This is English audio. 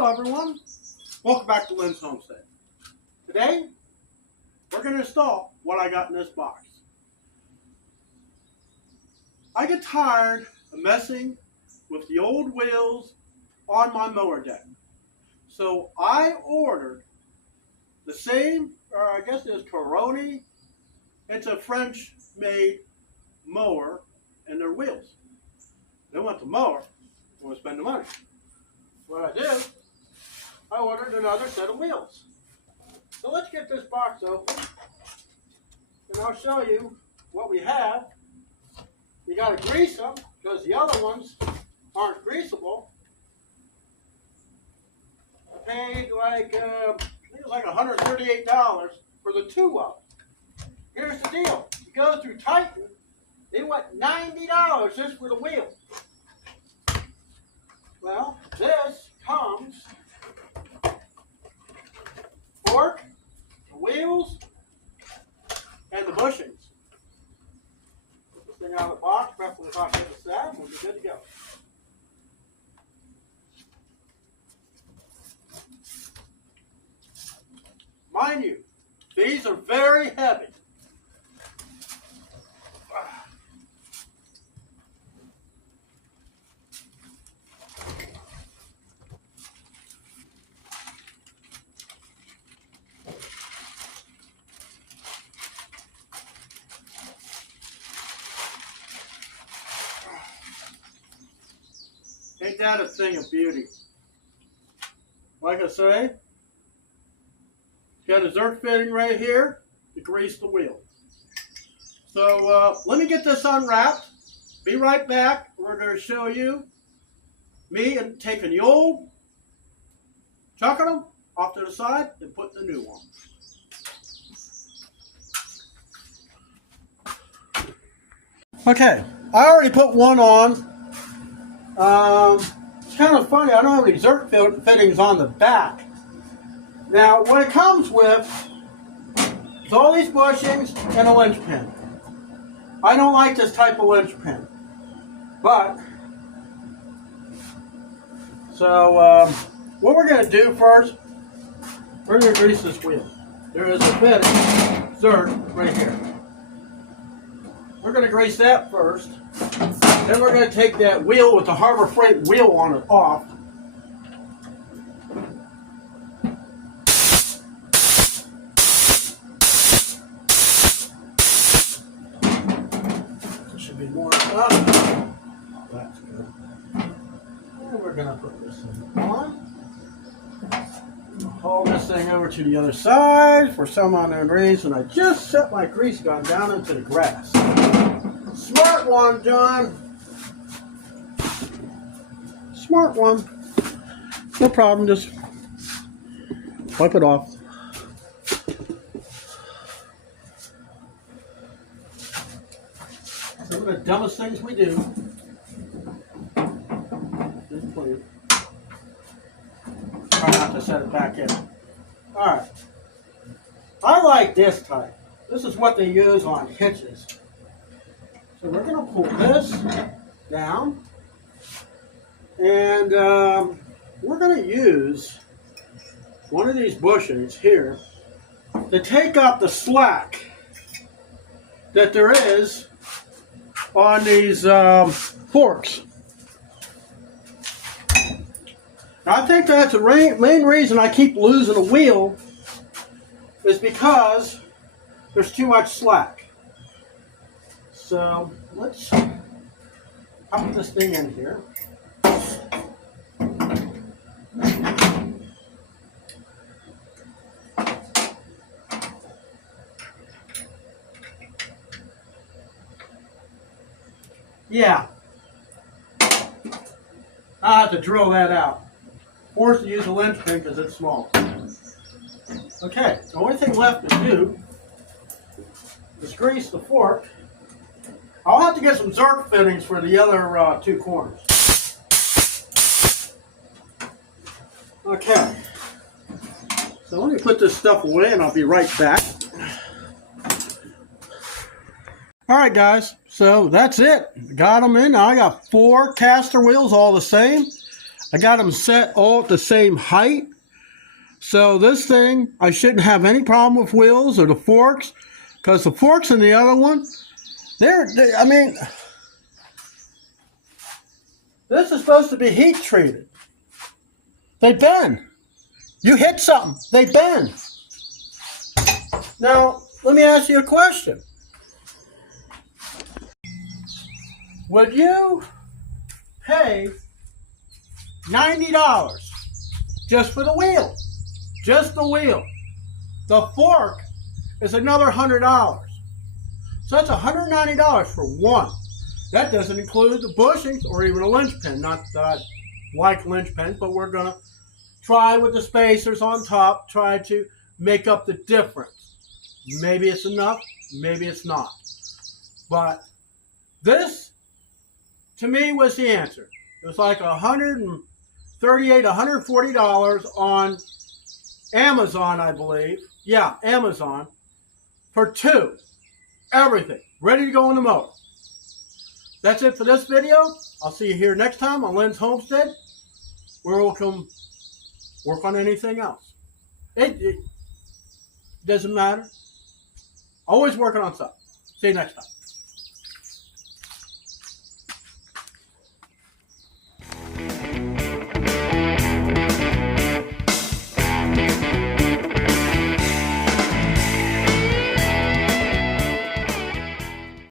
Hello everyone, welcome back to Lynn's Homestead. Today, we're going to install what I got in this box. I get tired of messing with the old wheels on my mower deck. So I ordered the same, or I guess it's Coroni. It's a French-made mower and their wheels. They want the mower, I want to spend the money. What I did, I ordered another set of wheels. So let's get this box open, and I'll show you what we have. You got to grease them, because the other ones aren't greasable. I paid like, I think it was like $138 for the two of them. Here's the deal. You go through Titan, they want $90 just for the wheel. Well, this comes fork, the wheels, and the bushings. Put this thing out of the box, prep the box to the side, and we'll be good to go. Mind you, these are very heavy. Ain't that a thing of beauty? Like I say, it's got a zerk fitting right here to grease the wheel. So let me get this unwrapped. Be right back. We're going to show you me and taking the old, chucking them off to the side, and putting the new one. Okay, I already put one on. It's kind of funny, I don't have any zerk fittings on the back. Now, what it comes with is all these bushings and a linchpin. I don't like this type of linchpin. But, so, what we're going to do first, we're going to grease this wheel. There is a fitting, zerk, right here. We're going to grease that first. Then we're going to take that wheel with the Harbor Freight wheel on it off. There should be more up. That's good. And we're going to put this thing on. Haul this thing over to the other side. For some unknown reason, I just set my grease gun down into the grass. Smart one, John. Smart one. No problem, just wipe it off. Some of the dumbest things we do. Just clean. Try not to set it back in. Alright. I like this type. This is what they use on hitches. So we're going to pull this down. And we're going to use one of these bushings here to take up the slack that there is on these forks. Now, I think that's the main reason I keep losing a wheel is because there's too much slack. So let's pop this thing in here. Yeah, I have to drill that out. Forced to use a linchpin because it's small. Okay, the only thing left to do is grease the fork. I'll have to get some zerk fittings for the other two corners. Okay, so let me put this stuff away and I'll be right back. Alright guys, so that's it. Got them in. Now I got 4 caster wheels all the same. I got them set all at the same height. So this thing, I shouldn't have any problem with wheels or the forks, because the forks in the other one, I mean, this is supposed to be heat treated. They bend. You hit something, they bend. Now, let me ask you a question. Would you pay $90 just for the wheel? Just the wheel. The fork is another $100. So that's $190 for one. That doesn't include the bushings or even a linchpin. Not that I like linchpins, but we're going to try with the spacers on top, try to make up the difference. Maybe it's enough, maybe it's not. But this, to me, was the answer. It was like $138, $140 on Amazon, I believe. Yeah, Amazon. For two. Everything. Ready to go in the mower. That's it for this video. I'll see you here next time on Lynn's Homestead, where we'll come work on anything else. It doesn't matter. Always working on something. See you next time.